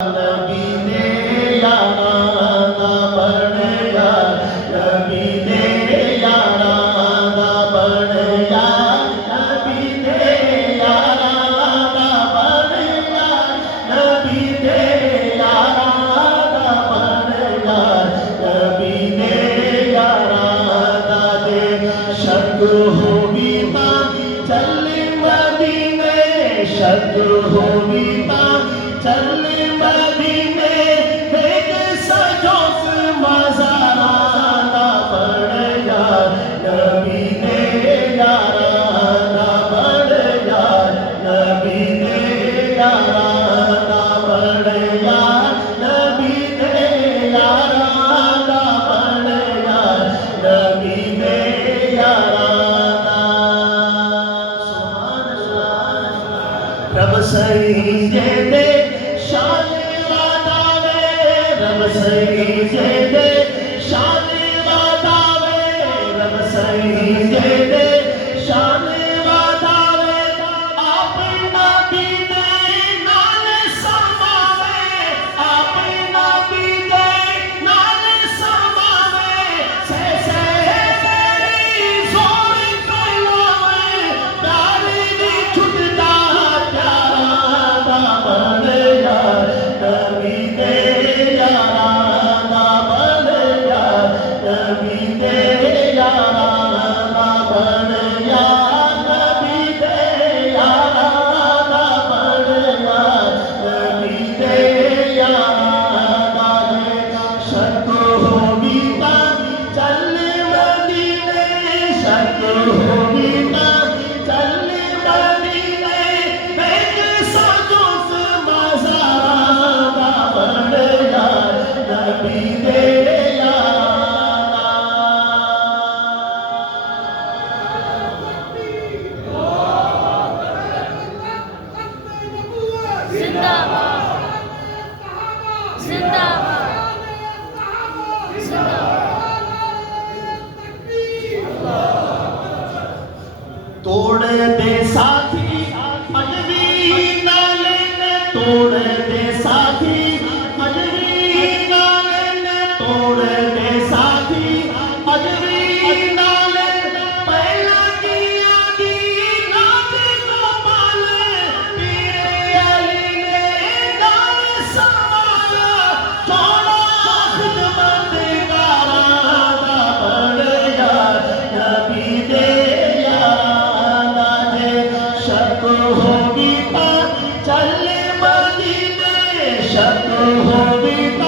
نبی نے یارانہ بڑھیا نبی نے یارانہ بڑھیا نبی نے یارانہ بڑھیا نبی نے یارانہ بڑھیا نبی نے یارانہ دے شک ہوئی ماں چل مدینے شک ہوئی ماں چل مدینے دیکھ سجوس مزارانہ بڑھیا نبی نے یارانہ بڑھیا نبی نے یارانہ بڑھیا نبی نے یارانہ بڑھیا نبی نے یارانہ سبحان اللہ رب سجدے شان واداوے رب سجدے شان واداوے رب سجدے شان واداوے آپ نبی دے نال سماوے آپ نبی دے نال سماوے سے تیری زور کلاوے پیاری دی چھٹدا پیارا بڑھیا نبی نے یارانہ بڑھیا نبی نے یارانہ بڑھیا نبی نے یارانہ بڑھیا نبی نے یارانہ دے شک ہوئی ماں چل مدینے شک ہوئی ماں چل مدینے دیکھ سجوس مزارانہ بڑھیا نبی نے یارانہ زندہ باد زندہ باد زندہ توڑ دے ساتھی مجوی نالن توڑ دے ساتھی مجوی نالن توڑ دے ساتھی مجوی نالن پہلا کیا دی نات گوپال پیر علی نے نال سنبھالا چھوڑا خدمت گارانہ بڑھیا نبی نے یارانہ دے شک ہوئی ماں چل مدینے شک ہوئی ماں